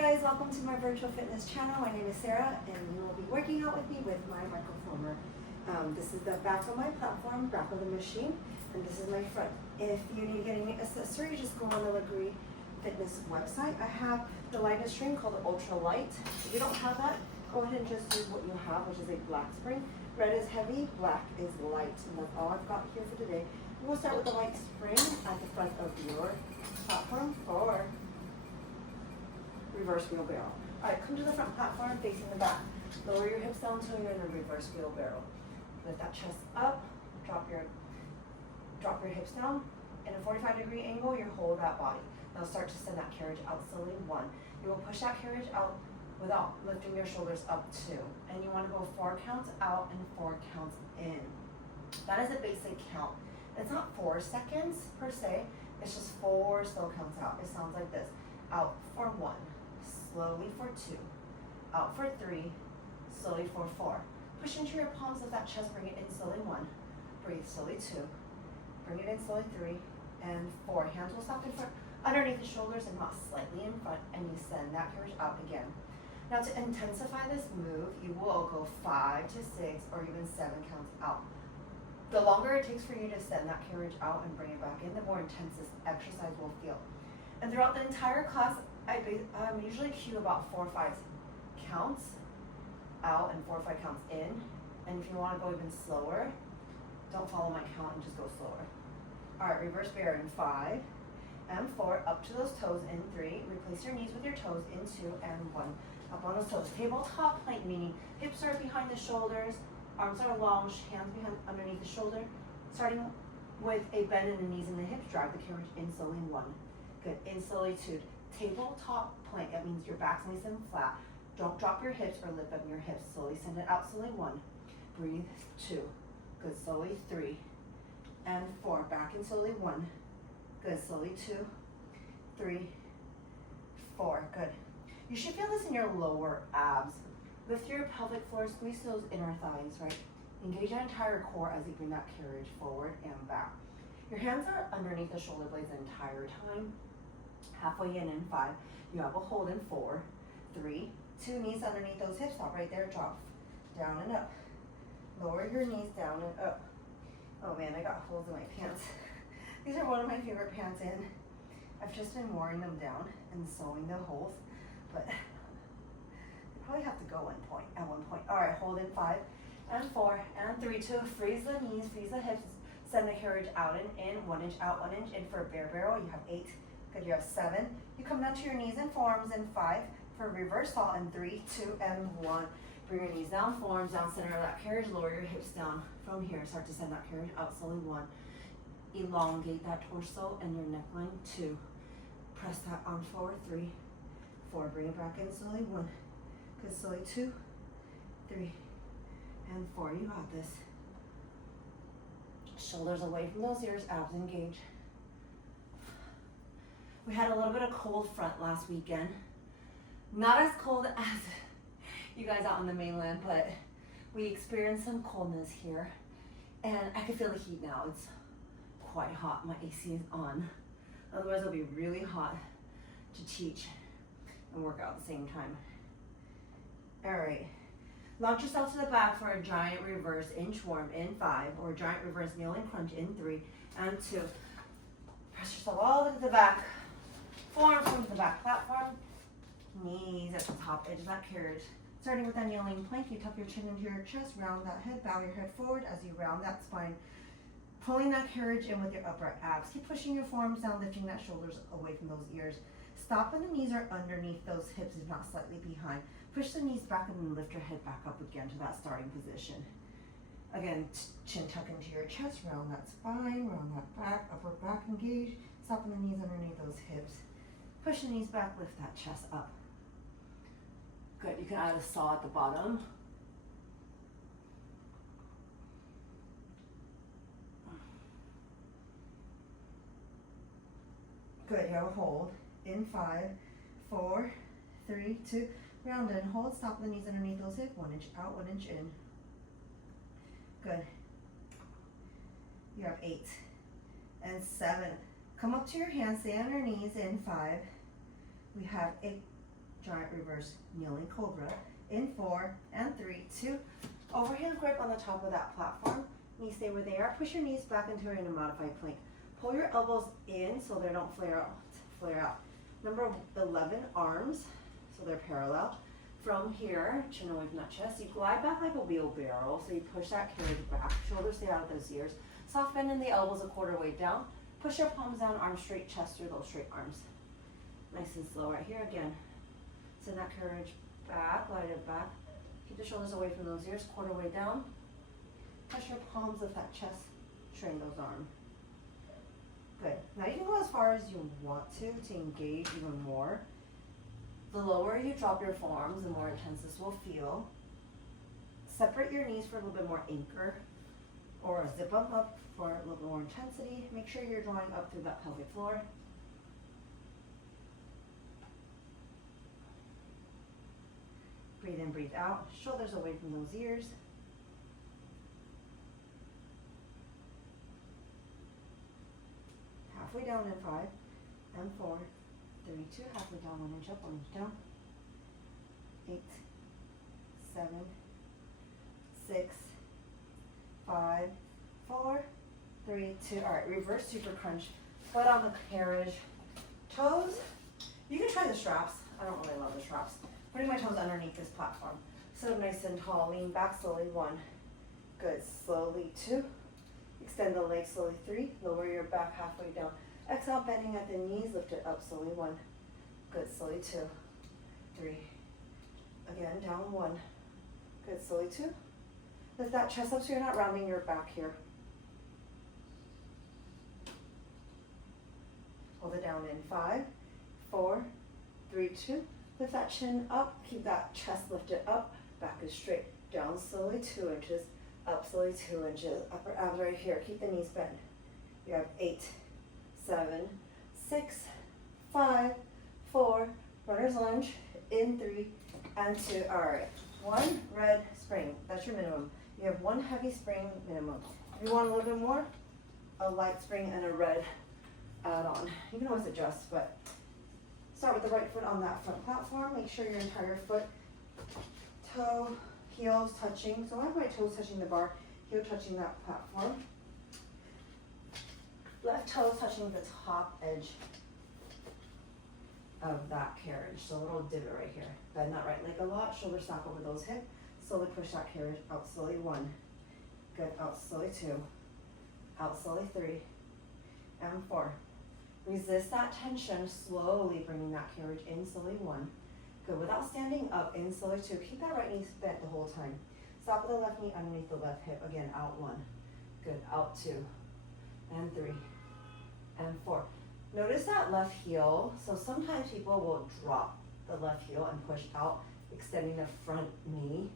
guys, welcome to my virtual fitness channel. My name is Sarah and you will be working out with me with my Microformer. This is the back of my platform, back of the machine, and this is my front. If you need to get any accessories, just go on the Lagree Fitness website. I have the lightest string called the Ultra Light. If you don't have that, go ahead and just use what you have, which is a black spring. Red is heavy, black is light, and that's all I've got here for today. We'll start with the light spring at the front of your platform for reverse wheelbarrow. All right, come to the front platform facing the back. Lower your hips down until you're in a reverse wheelbarrow. Lift that chest up, drop your hips down. In a 45-degree angle, you hold that body. Now start to send that carriage out slowly. 1. You will push that carriage out without lifting your shoulders up. 2. And you want to go 4 counts out and 4 counts in. That is a basic count. It's not 4 seconds per se, it's just 4 slow counts out. It sounds like this. Out for 1, slowly for 2, out for 3, slowly for 4. Push into your palms of that chest, bring it in slowly. 1, breathe slowly. 2, bring it in slowly. 3 and 4. Hands will stop in front, underneath the shoulders and not slightly in front, and you send that carriage out again. Now to intensify this move, you will go 5 to 6 or even 7 counts out. The longer it takes for you to send that carriage out and bring it back in, the more intense this exercise will feel. And throughout the entire class, I usually cue about 4 or 5 counts out and 4 or 5 counts in. And if you want to go even slower, don't follow my count and just go slower. All right, reverse bear in 5 and 4, up to those toes in 3. Replace your knees with your toes in 2 and 1. Up on those toes. Tabletop plank, meaning hips are behind the shoulders, arms are long, hands behind underneath the shoulder. Starting with a bend in the knees and the hips, drive the carriage in slowly. 1. Good. In slowly. 2. Tabletop plank. That means your back's nice and flat. Don't drop your hips or lift up your hips. Slowly send it out. Slowly. 1. Breathe. 2. Good. Slowly. 3 and 4. Back in slowly. 1. Good. Slowly. 2, 3, 4. Good. You should feel this in your lower abs. Lift your pelvic floor. Squeeze those inner thighs. Right. Engage your entire core as you bring that carriage forward and back. Your hands are underneath the shoulder blades the entire time. Halfway in 5. You have a hold in 4, 3, 2. Knees underneath those hips. Stop right there. Drop down and up. Lower your knees down and up. Oh man, I got holes in my pants. These are one of my favorite pants in. I've just been wearing them down and sewing the holes, but they probably have to go at one point. All right, hold in 5 and 4 and 3, 2. Freeze the knees, freeze the hips. Send the carriage out and in. 1 inch out, 1 inch in for a bear barrel. You have 8. Good, you have 7. You come down to your knees and forearms in 5 for a reverse fall in 3, 2, and 1. Bring your knees down, forearms down, center of that carriage. Lower your hips down from here. Start to send that carriage out slowly. 1. Elongate that torso and your neckline. 2. Press that arm forward. 3, 4. Bring it back in slowly. 1. Good, slowly. 2, 3, and 4. You got this. Shoulders away from those ears, abs engage. We had a little bit of cold front last weekend. Not as cold as you guys out on the mainland, but we experienced some coldness here. And I can feel the heat now. It's quite hot. My AC is on. Otherwise it'll be really hot to teach and work out at the same time. All right. Launch yourself to the back for a giant reverse inchworm in 5, or a giant reverse kneeling crunch in 3 and 2. Press yourself all the way to the back. Forearms from the back platform. Knees at the top edge of that carriage. Starting with that kneeling plank, you tuck your chin into your chest, round that head, bow your head forward as you round that spine. Pulling that carriage in with your upright abs. Keep pushing your forearms down, lifting that shoulders away from those ears. Stop when the knees are underneath those hips, if not slightly behind. Push the knees back and then lift your head back up again to that starting position. Again, chin tuck into your chest, round that spine, round that back, upper back engage. Stop when the knees underneath those hips. Push the knees back, lift that chest up. Good, you can add a saw at the bottom. Good, you have a hold in 5, 4, 3, 2. Round and hold. Stop the knees underneath those hips. 1 inch out, 1 inch in. Good. You have 8 and 7. Come up to your hands. Stay on your knees in 5. We have a giant reverse kneeling cobra. In 4 and 3, 2. Overhand grip on the top of that platform. Knees stay where they are. Push your knees back into a modified plank. Pull your elbows in so they don't flare out. Number 11, arms, so they're parallel. From here, chin away from that chest, you glide back like a wheelbarrow, so you push that carriage back, shoulders stay out of those ears. Soft bend in the elbows a quarter way down. Push your palms down, arms straight, chest through those straight arms. Nice and slow right here again. Send that carriage back, glide it back. Keep the shoulders away from those ears, quarter way down. Push your palms of that chest, strain those arms. Good. Now you can go as far as you want to engage even more. The lower you drop your forearms, the more intense this will feel. Separate your knees for a little bit more anchor, or zip them up for a little more intensity. Make sure you're drawing up through that pelvic floor. Breathe in, breathe out. Shoulders away from those ears. Halfway down in 5 and 4, 3, 2, halfway down, 1 inch up, 1 inch down. 8, 7, 6, 5, 4, 3, 2. All right, reverse super crunch. Foot on the carriage. Toes, you can try the straps. I don't really love the straps. Putting my toes underneath this platform. Sit up nice and tall, lean back slowly, 1. Good, slowly 2. Extend the legs slowly, 3. Lower your back halfway down. Exhale, bending at the knees, lift it up slowly, 1. Good, slowly 2. 3. Again, down 1. Good, slowly 2. Lift that chest up so you're not rounding your back here. Hold it down in 5, 4, 3, 2. Lift that chin up, keep that chest lifted up, back is straight. Down slowly 2 inches, up slowly 2 inches. Upper abs right here, keep the knees bent. You have 8, 7, 6, 5, 4, runner's lunge, in 3 and 2. All right, 1 red spring, that's your minimum. You have 1 heavy spring minimum. If you want a little bit more, a light spring and a red add-on. You can always adjust, but start with the right foot on that front platform. Make sure your entire foot, toe, heels touching. So I have my toes touching the bar, heel touching that platform. Left toe touching the top edge of that carriage. So a little divot right here. Bend that right leg a lot, shoulder stack over those hips. Slowly push that carriage out slowly, 1. Good, out slowly 2. Out slowly 3 and 4. Resist that tension, slowly bringing that carriage in slowly, 1. Good, without standing up, in slowly 2. Keep that right knee bent the whole time. Stop with the left knee underneath the left hip. Again, out 1. Good, out 2 and 3 and 4. Notice that left heel. So sometimes people will drop the left heel and push out, extending the front knee.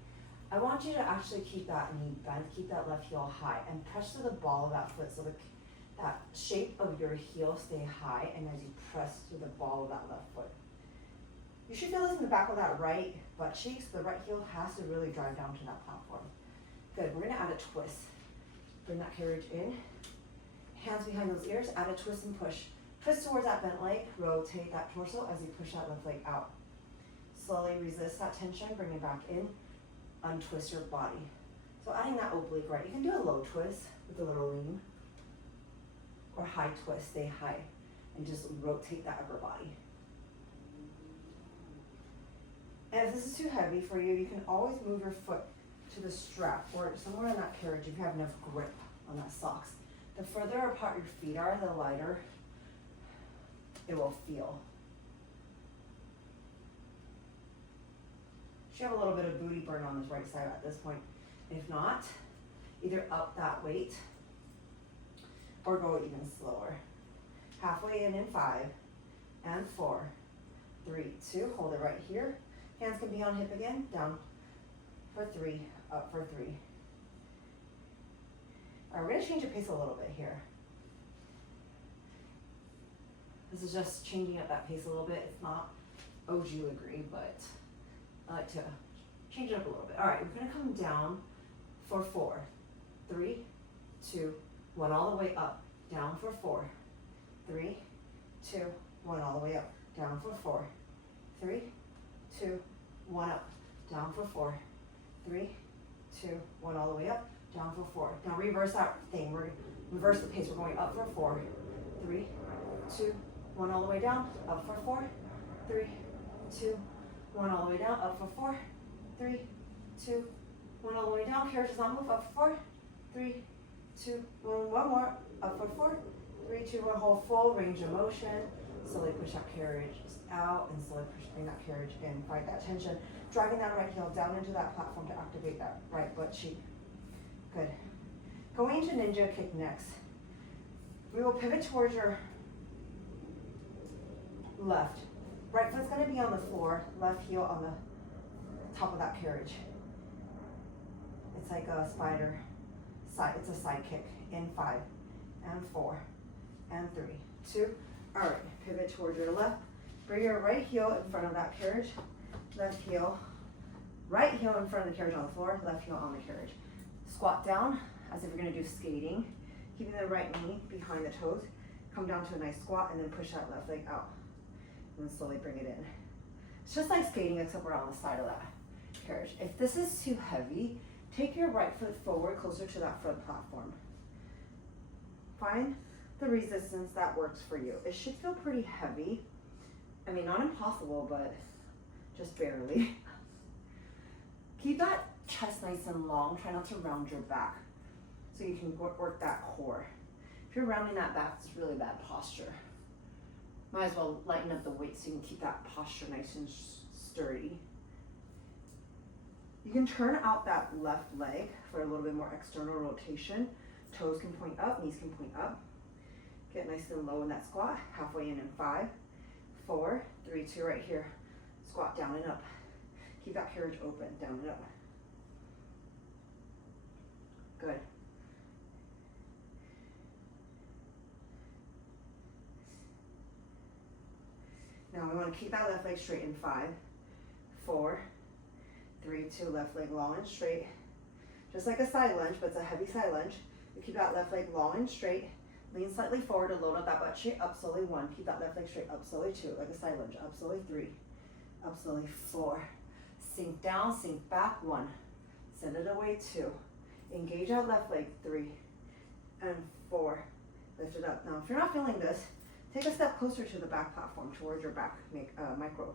I want you to actually keep that knee bent, keep that left heel high, and press to the ball of that foot so that shape of your heel stay high, and as you press to the ball of that left foot. You should feel this in the back of that right butt cheeks. The right heel has to really drive down to that platform. Good, we're gonna add a twist. Bring that carriage in. Hands behind those ears, add a twist and push. Twist towards that bent leg, rotate that torso as you push that left leg out. Slowly resist that tension, bring it back in, untwist your body. So adding that oblique right, you can do a low twist with a little lean, or high twist, stay high, and just rotate that upper body. And if this is too heavy for you, you can always move your foot to the strap or somewhere in that carriage if you have enough grip on that socks. The further apart your feet are, the lighter it will feel. You should have a little bit of booty burn on this right side at this point. If not, either up that weight or go even slower. Halfway in 5 and 4, 3, 2, hold it right here. Hands can be on hip again, down for 3, up for 3. All right, we're gonna change the pace a little bit here. This is just changing up that pace a little bit. It's not OG lagree, but I like to change it up a little bit. All right, we're gonna come down for 4, 3, 2, 1, all the way up, down for 4, 3, 2, 1, all the way up, down for 4, 3, 2, 1 up, down for 4, 3, 2, 1 all the way up, down for 4. Now reverse that thing. We're reverse the pace. We're going up for 4, 3, 2, 1 all the way down, up for 4, 3, 2, 1 all the way down, up for 4, 3, 2, 1 all the way down. Carriage does not move. Up for 4, 3, 2, 1. One more. Up for 4, 3, 2, 1. Hold full range of motion. Slowly push that carriage out and slowly bring that carriage in. Fight that tension. Driving that right heel down into that platform to activate that right butt cheek. Good. Going into ninja kick next. We will pivot towards your left. Right foot's going to be on the floor, left heel on the top of that carriage. It's like a spider side. It's a side kick. In 5 and 4 and 3, 2. All right, pivot towards your left. Bring your right heel in front of that carriage. Left heel, right heel in front of the carriage on the floor, left heel on the carriage. Squat down as if you're going to do skating. Keeping the right knee behind the toes. Come down to a nice squat and then push that left leg out. And then slowly bring it in. It's just like skating except we're on the side of that carriage. If this is too heavy, take your right foot forward closer to that front platform. Find the resistance that works for you. It should feel pretty heavy. I mean, not impossible, but just barely. Keep that chest nice and long. Try not to round your back so you can work that core. If you're rounding that back, it's really bad posture. Might as well lighten up the weight so you can keep that posture nice and sturdy. You can turn out that left leg for a little bit more external rotation. Toes can point up, knees can point up. Get nice and low in that squat. Halfway in 5, 4, 3, 2, right here. Squat down and up. Keep that carriage open, down and up. Good. Now we want to keep that left leg straight in 5, 4, 3, 2, left leg long and straight. Just like a side lunge, but it's a heavy side lunge. You keep that left leg long and straight. Lean slightly forward to load up that butt cheek. Up slowly 1. Keep that left leg straight. Up slowly 2, like a side lunge. Up slowly 3. Up slowly 4. Sink down, sink back 1. Send it away 2. Engage that left leg 3 and 4. Lift it up. Now, if you're not feeling this, take a step closer to the back platform, towards your back micro.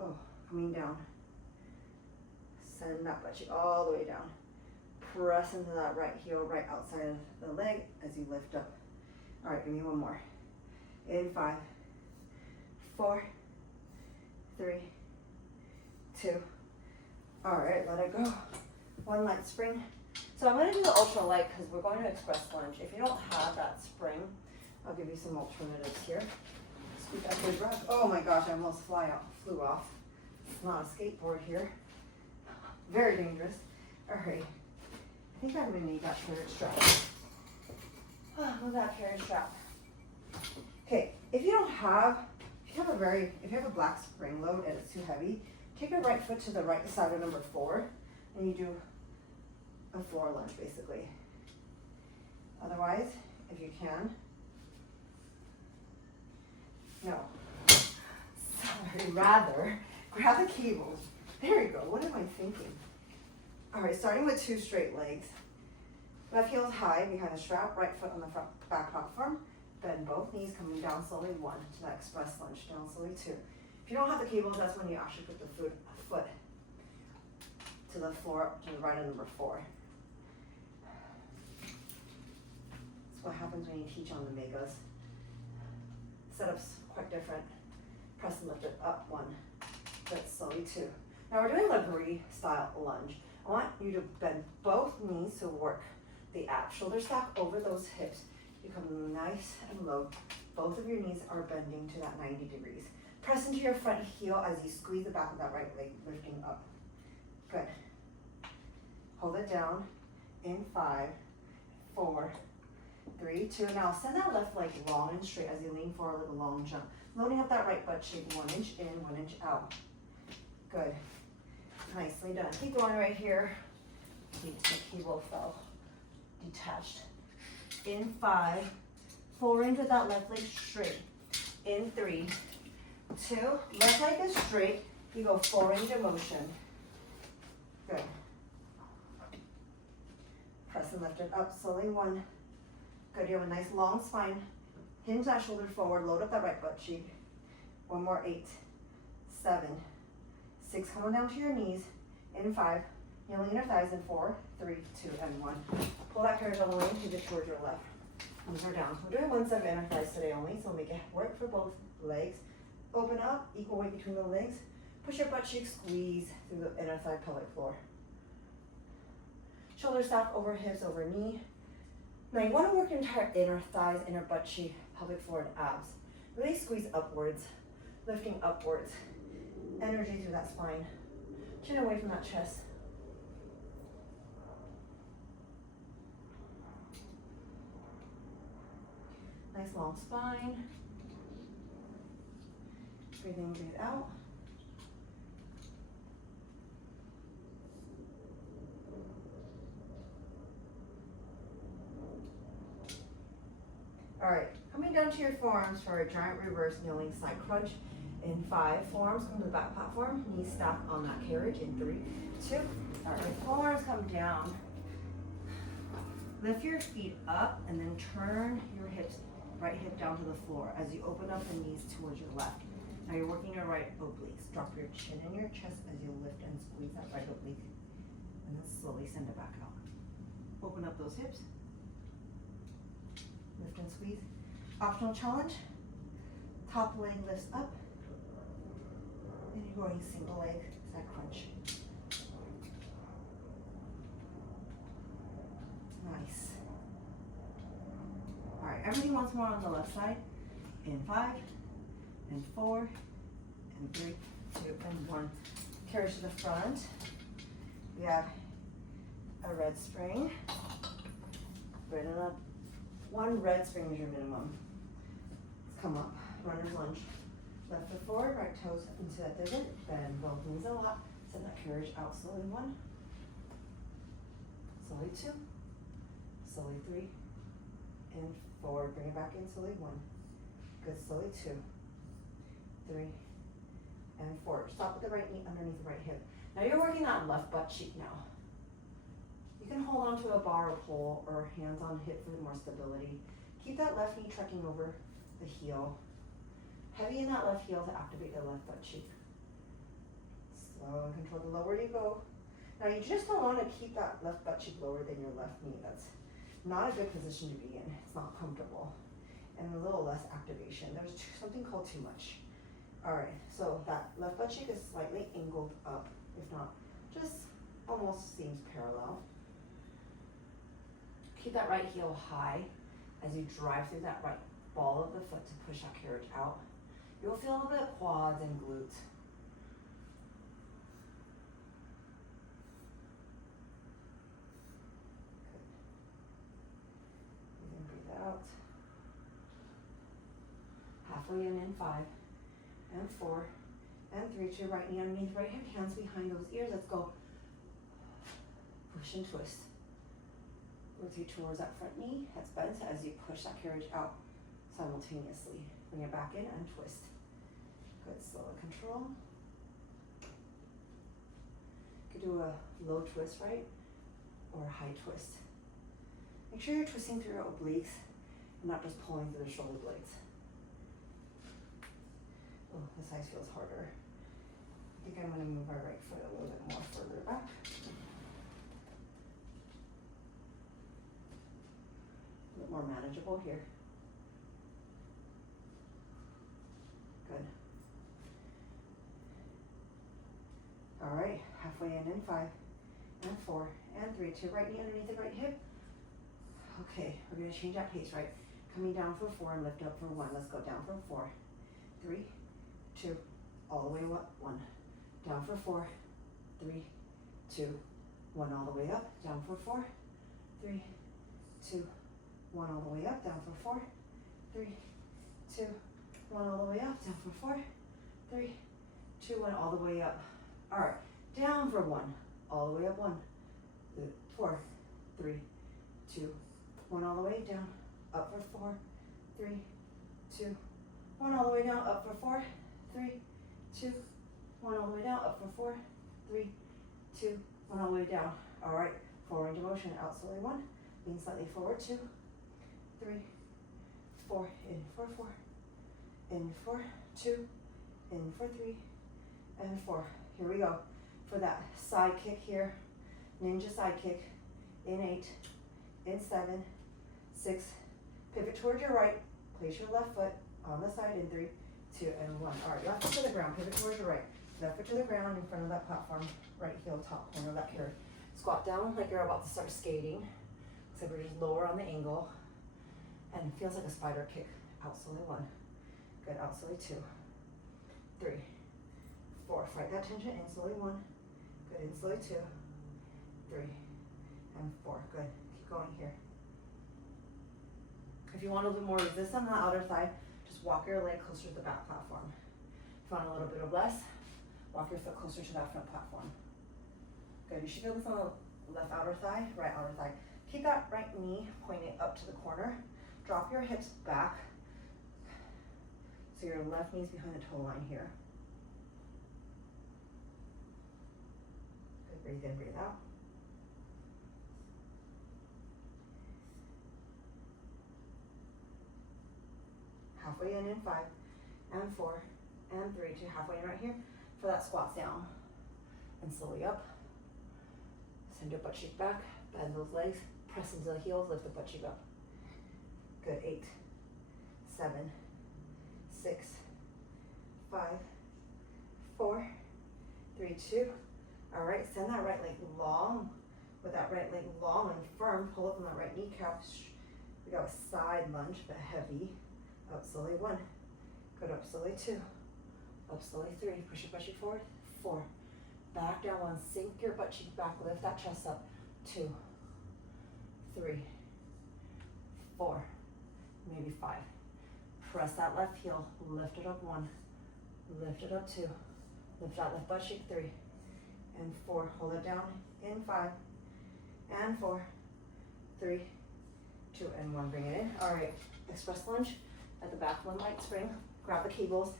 Oh, coming down. Send that butt cheek all the way down. Press into that right heel, right outside of the leg as you lift up. All right, give me one more. In 5, 4, 3, 2. All right, let it go. One light spring. So I'm going to do the ultra light because we're going to express lunge. If you don't have that spring, I'll give you some alternatives here. Scoot that big rug. Oh my gosh, I almost flew off. It's not a skateboard here. Very dangerous. All right. I think I'm going to need that carriage strap. Move that carriage strap. Okay, if you have a black spring load and it's too heavy, take your right foot to the right side of number 4 and you do a floor lunge basically. Otherwise, if you can, no. Sorry, rather grab the cables. There you go. What am I thinking? All right, starting with 2 straight legs. Left heel is high behind the strap, right foot on the front back platform. Bend both knees, coming down slowly 1 to that express lunge, down slowly 2. If you don't have the cables, that's when you actually put the foot to the floor, to the right of number 4. That's what happens when you teach on the megas. Setup's quite different. Press and lift it up 1, good, slowly 2. Now we're doing lagree style lunge. I want you to bend both knees to work the abs. Shoulder stack over those hips. Become nice and low. Both of your knees are bending to that 90 degrees. Press into your front heel as you squeeze the back of that right leg, lifting up. Good. Hold it down in 5, 4, 3, 2. Now send that left leg long and straight as you lean forward with a long jump. Loading up that right butt cheek, 1 inch in, 1 inch out. Good. Nicely done. Keep going right here. The cable fell detached. In 5, Full range with that left leg straight. In 3, 2, left leg is straight. You go full range of motion. Good. Press and lift it up slowly. 1. Good. You have a nice long spine. Hinge that shoulder forward. Load up that right butt cheek. 1 more. 8, 7, 6. Come on down to your knees. In 5. Kneeling your thighs in 4, 3, 2, and 1. Pull that carriage all the way and keep it towards your left. Arms are down. We're doing 1 set of inner thighs today only, so make it work for both legs. Open up, equal weight between the legs. Push your butt cheek, squeeze through the inner thigh pelvic floor. Shoulder stack over hips, over knee. Now you want to work your entire inner thighs, inner butt cheek, pelvic floor, and abs. Really squeeze upwards, lifting upwards. Energy through that spine. Chin away from that chest. Nice long spine. Breathe in, breathe out. All right, coming down to your forearms for a giant reverse kneeling side crunch. In 5, forearms come to the back platform, knees stack on that carriage. In 3, 2. All right, forearms come down. Lift your feet up and then turn your hips, right hip down to the floor as you open up the knees towards your left. Now you're working your right obliques. Drop your chin in your chest as you lift and squeeze that right oblique. And then slowly send it back out. Open up those hips. Lift and squeeze. Optional challenge. Top leg lifts up. And you're going single leg side crunch. Nice. All right, everything once more on the left side. In 5, and 4, and 3, 2, and 1. Carriage to the front. We have a red spring. Right up. 1 red spring is your minimum. Let's come up. Runner's lunge. Left foot forward, right toes into that divot. Bend both knees a lot. Send that carriage out slowly. 1. Slowly 2. Slowly 3. And forward. Bring it back in slowly. 1. Good. Slowly 2. 3, and 4. Stop with the right knee underneath the right hip. Now you're working that left butt cheek now. You can hold on to a bar or pole or hands on hip for more stability. Keep that left knee trekking over the heel. Heavy in that left heel to activate the left butt cheek. Slow and control. The lower you go. Now you just don't want to keep that left butt cheek lower than your left knee. That's not a good position to be in. It's not comfortable. And a little less activation. There's something called too much. All right, so that left butt cheek is slightly angled up, if not, just almost seems parallel. Keep that right heel high as you drive through that right ball of the foot to push that carriage out. You'll feel a little bit of quads and glutes. Good. Breathe in, breathe out. Halfway in 5. And 4, and 3, to your right knee underneath right hip, hands behind those ears. Let's go. Push and twist. Rotate towards that front knee, head's bent as you push that carriage out simultaneously. Bring it back in and twist. Good, slow and control. You could do a low twist, right? Or a high twist. Make sure you're twisting through your obliques and not just pulling through the shoulder blades. Oh, this side feels harder. I think I'm going to move my right foot a little bit more further back. A bit more manageable here. Good. All right, halfway in 5, and 4, and 3, to right knee underneath the right hip. Okay, we're going to change that pace, right? Coming down for 4 and lift up for 1. Let's go down for 4, 3, 2, all the way up, 1. Down for 4, 3, 2, 1, all the way up. Down for 4, 3, 2, 1, all the way up. Down for 4, 3, 2, 1, all the way up. Down for 4, 3, 2, 1, all the way up. All right, down for 1, all the way up. 1, 4, 3, 2, 1, all the way down. Up for 4, 3, 2, 1, all the way down, up for 4, 3, 2, 1, all the way down, up for 4, 3, 2, 1, all the way down. All right, forward range of motion, out slowly 1, lean slightly forward 2, 3, 4, in for 4, in for 2, in for 3, and 4. Here we go for that side kick here, ninja side kick, in 8, in 7, 6, pivot towards your right, place your left foot on the side in 3, 2, and 1. All right, left foot to the ground, pivot towards your right, left foot to the ground in front of that platform, right heel top corner of that carrot. Squat down like you're about to start skating, except we're just lower on the angle, and it feels like a spider kick. Out slowly 1, good, out slowly 2, 3, 4, fight that tension, in slowly 1, good, in slowly 2, 3, and 4, good, keep going here. If you want a little bit more resistance on the outer thigh, just walk your leg closer to the back platform. If you want a little bit of less, walk your foot closer to that front platform. Good, you should feel this on the left outer thigh, right outer thigh. Keep that right knee pointing up to the corner. Drop your hips back, so your left knee's behind the toe line here. Good, breathe in, breathe out. Halfway in 5, and 4, and 3, 2, halfway in right here for that squats down. And slowly up. Send your butt cheek back, bend those legs, press into the heels, lift the butt cheek up. Good, 8, 7, 6, 5, 4, 3, 2. All right, send that right leg long. With that right leg long and firm, pull up on that right kneecap. We got a side lunge, but heavy. Up slowly 1, good, up slowly 2, up slowly 3, push your butt cheek forward, 4, back down 1, sink your butt cheek back, lift that chest up, 2, 3, 4, maybe 5, press that left heel, lift it up 1, lift it up 2, lift that left butt cheek 3, and 4, hold it down in 5, and 4, 3, 2, and 1, bring it in. All right, express lunge. At the back, 1 light spring, grab the cables,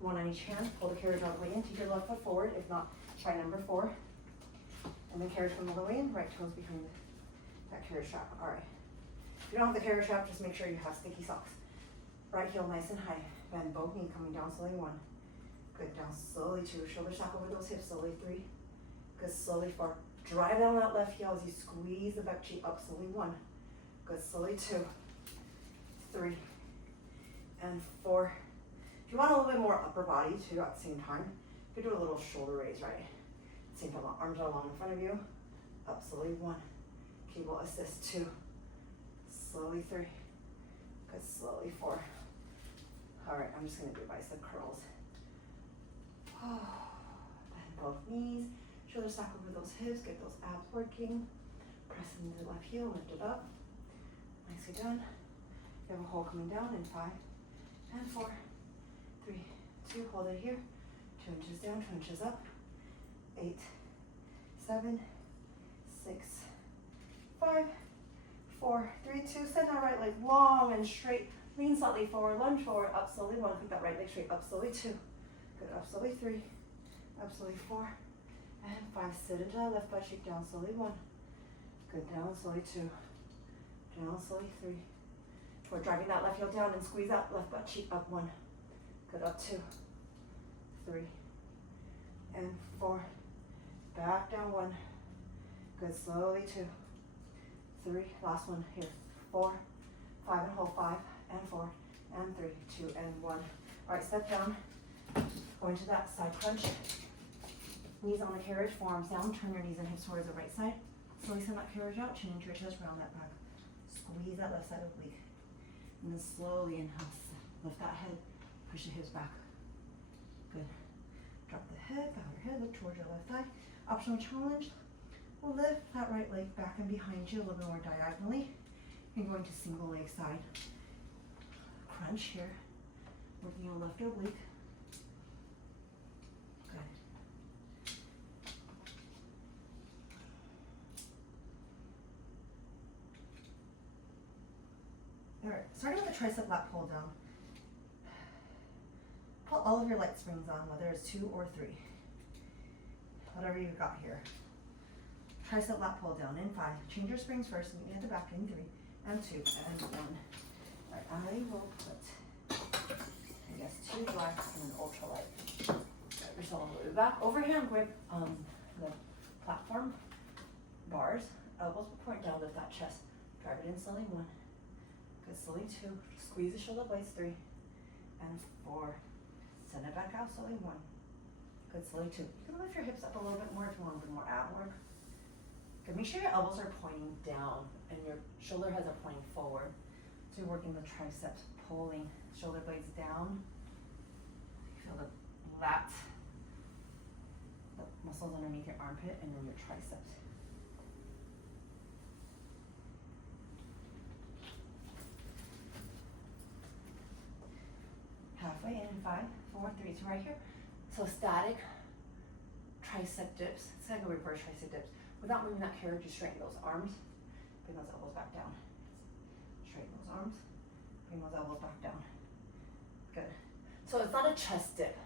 1 on each hand, pull the carriage all the way in, take your left foot forward, if not, try number 4, and then carriage from all the way in, right toes behind that carriage strap. All right, if you don't have the carriage strap, just make sure you have sticky socks. Right heel nice and high, bend both knees, coming down slowly 1, good, down slowly 2, shoulder stack over those hips, slowly 3, good, slowly 4, drive down that left heel as you squeeze the back cheek up, slowly 1, good, slowly 2, 3, and 4. If you want a little bit more upper body too at the same time, you could do a little shoulder raise, right? Same time, arms are long in front of you. Up slowly 1, cable assist 2, slowly 3, good, slowly 4. All right, I'm just gonna do bicep curls. Bend both knees, shoulder stack over those hips, get those abs working. Press into the left heel, lift it up. Nicely done. You have a hole coming down in 5, and 4, 3, 2, hold it here, 2 inches down, 2 inches up, 8, 7, 6, 5, 4, 3, 2, send that right leg long and straight, lean slightly forward, lunge forward, up slowly 1, put that right leg straight, up slowly 2, good, up slowly 3, up slowly 4, and 5, sit into that left butt cheek, down slowly 1, good, down slowly 2, down slowly 3, we're driving that left heel down and squeeze that left butt cheek up 1. Good, up 2, 3, and 4. Back down 1. Good, slowly 2, 3. Last one here. 4, 5 and hold 5 and 4 and 3, 2 and 1. All right, step down. Go into that side crunch. Knees on the carriage, forearms down. Turn your knees and hips towards the right side. Slowly send that carriage out. Chin into your chest, round that back. Squeeze that left side oblique. And then slowly inhale, lift that head, push the hips back. Good. Drop the head, bow your head, look towards your left thigh. Optional challenge, lift that right leg back and behind you a little bit more diagonally. And going to single leg side. Crunch here, working your left oblique. Good. All right, starting with the tricep lat pull down. Put all of your light springs on, whether it's 2 or 3. Whatever you've got here. Tricep lat pull down in 5. Change your springs first, meet me at the back in 3, and 2, and 1. All right, I will put, I guess, 2 dry and an ultralight. Right, your shoulder will be back. Overhand grip the platform bars. Elbows will point down, lift that chest. Drive it in slowly, 1. Good, slowly 2. Squeeze the shoulder blades, 3, and 4. Send it back out slowly, 1. Good, slowly 2. You can lift your hips up a little bit more if you want a bit more ab work. Good, make sure your elbows are pointing down and your shoulder heads are pointing forward. So you're working the triceps, pulling shoulder blades down. Feel the lats, the muscles underneath your armpit, and then your triceps. Halfway in 5, 4, 3, 2, right here. So static tricep dips. It's like a reverse tricep dips. Without moving that carriage, you straighten those arms. Bring those elbows back down. Straighten those arms. Bring those elbows back down. Good. So it's not a chest dip.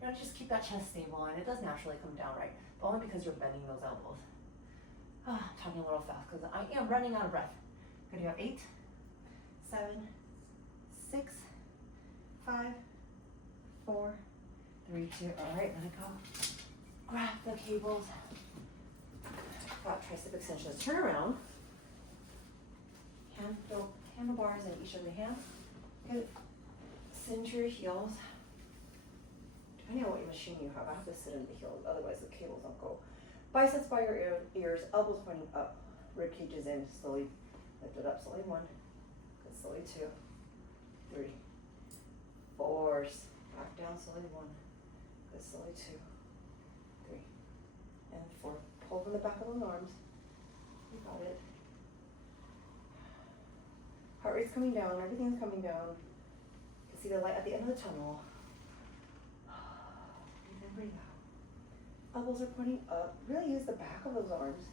You don't just keep that chest stable, and it does naturally come down, right? But only because you're bending those elbows. I'm talking a little fast because I am running out of breath. Good, you have 8, 7, 6, 5, 4, 3, 2. All right, let it go. Grab the cables. Got tricep extensions. Turn around. Handlebars in each of the hands. Good. Cinch your heels. Depending on what your machine you have, I have to sit in the heels, otherwise the cables don't go. Biceps by your ears, elbows pointing up, rib cages in, slowly lift it up, slowly 1, good, slowly 2, 3, 4, back down, slowly 1, good, slowly 2, 3, and 4. Pull from the back of those arms. You got it. Heart rate's coming down, everything's coming down. You can see the light at the end of the tunnel. Breathe in, breathe out. Elbows are pointing up. Really use the back of those arms.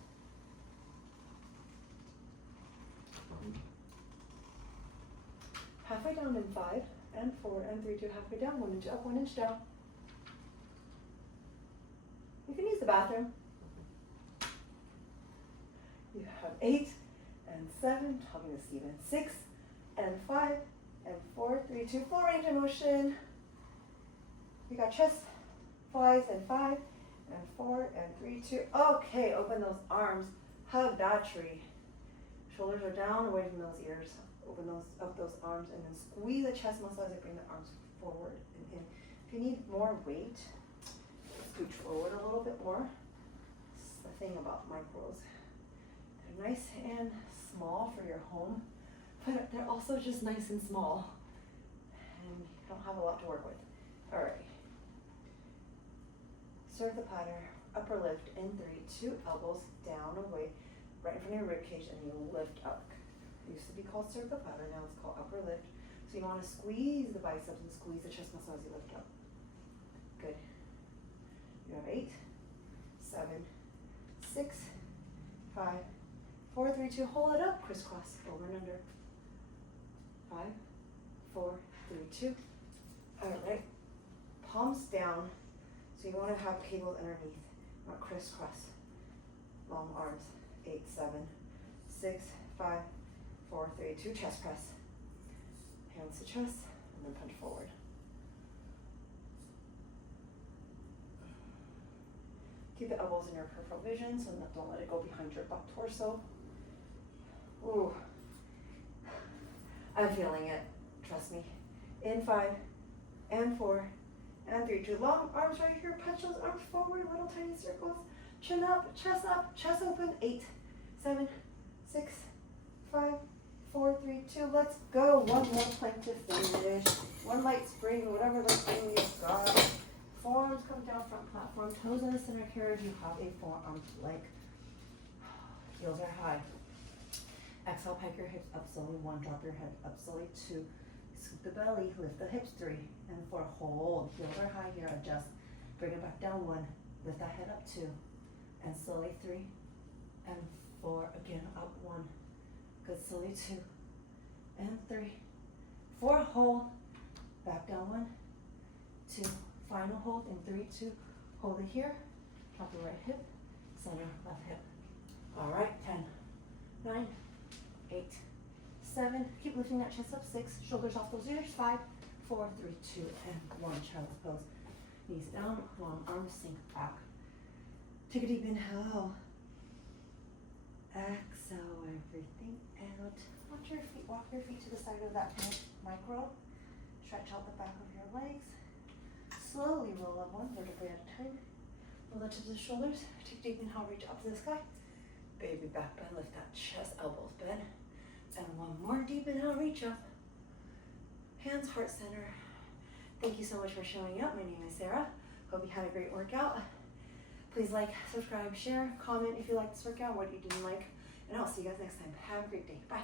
Halfway down in 5, and 4, and 3, 2, halfway down, 1 inch up, 1 inch down. You can use the bathroom. You have 8, and 7, talking to Steven, 6, and 5, and 4, 3, 2, full range of motion. You got chest flies and 5, and 4, and 3, 2. Okay, open those arms, hug that tree. Shoulders are down, away from those ears. Open those up those arms, and then squeeze the chest muscle as I bring the arms forward and in. If you need more weight, scooch forward a little bit more. It's the thing about micros. They're nice and small for your home, but they're also just nice and small, and you don't have a lot to work with. All right. Serve the platter, upper lift in 3, 2 elbows down, away, right in front of your rib cage, and you lift up. It used to be called serve the platter, now it's called upper lift. So you want to squeeze the biceps and squeeze the chest muscle as you lift up. Good. You have 8, 7, 6, 5, 4, 3, 2, hold it up, crisscross, over and under. 5, 4, 3, 2. All right, palms down. So you want to have cables underneath, not crisscross. Long arms, 8, 7, 6, 5, 4, 3, 2, chest press. Hands to chest, and then punch forward. Keep the elbows in your peripheral vision, so don't let it go behind your butt torso. Ooh, I'm feeling it, trust me. In 5, and 4, and 3, 2, long arms right here, punch those arms forward, little tiny circles. Chin up, chest open, 8, 7, 6, 5, 4, 3, 2, let's go. One more plank to finish. One light spring, whatever light spring you've got. Forearms come down, front platform, toes in the center carriage, you have a forearm plank. Heels are high. Exhale, pike your hips up slowly, 1, drop your head up slowly, 2, scoop the belly, lift the hips, 3, and 4, hold. Heels are high here, adjust, bring it back down, 1, lift that head up, 2, and slowly 3, and 4, again up 1, good, slowly 2, and 3, 4, hold, back down 1, 2, final hold in 3, 2, hold it here, drop the right hip, center, left hip. All right, 10, 9, 8, 7, keep lifting that chest up, 6, shoulders off those ears, 5, 4, 3, 2, and 1, child's pose. Knees down, long arms sink back. Take a deep inhale. Exhale everything out. Watch your feet, walk your feet to the side of that micro. Stretch out the back of your legs. Slowly roll up 1 vertebrae at a time. Roll up to the shoulders. Take a deep inhale, reach up to the sky. Baby back bend, lift that chest, elbows bend. And 1 more deep inhale, reach up. Hands, heart center. Thank you so much for showing up. My name is Sarah. Hope you had a great workout. Please like, subscribe, share, comment if you liked this workout, what you didn't like, and I'll see you guys next time. Have a great day. Bye.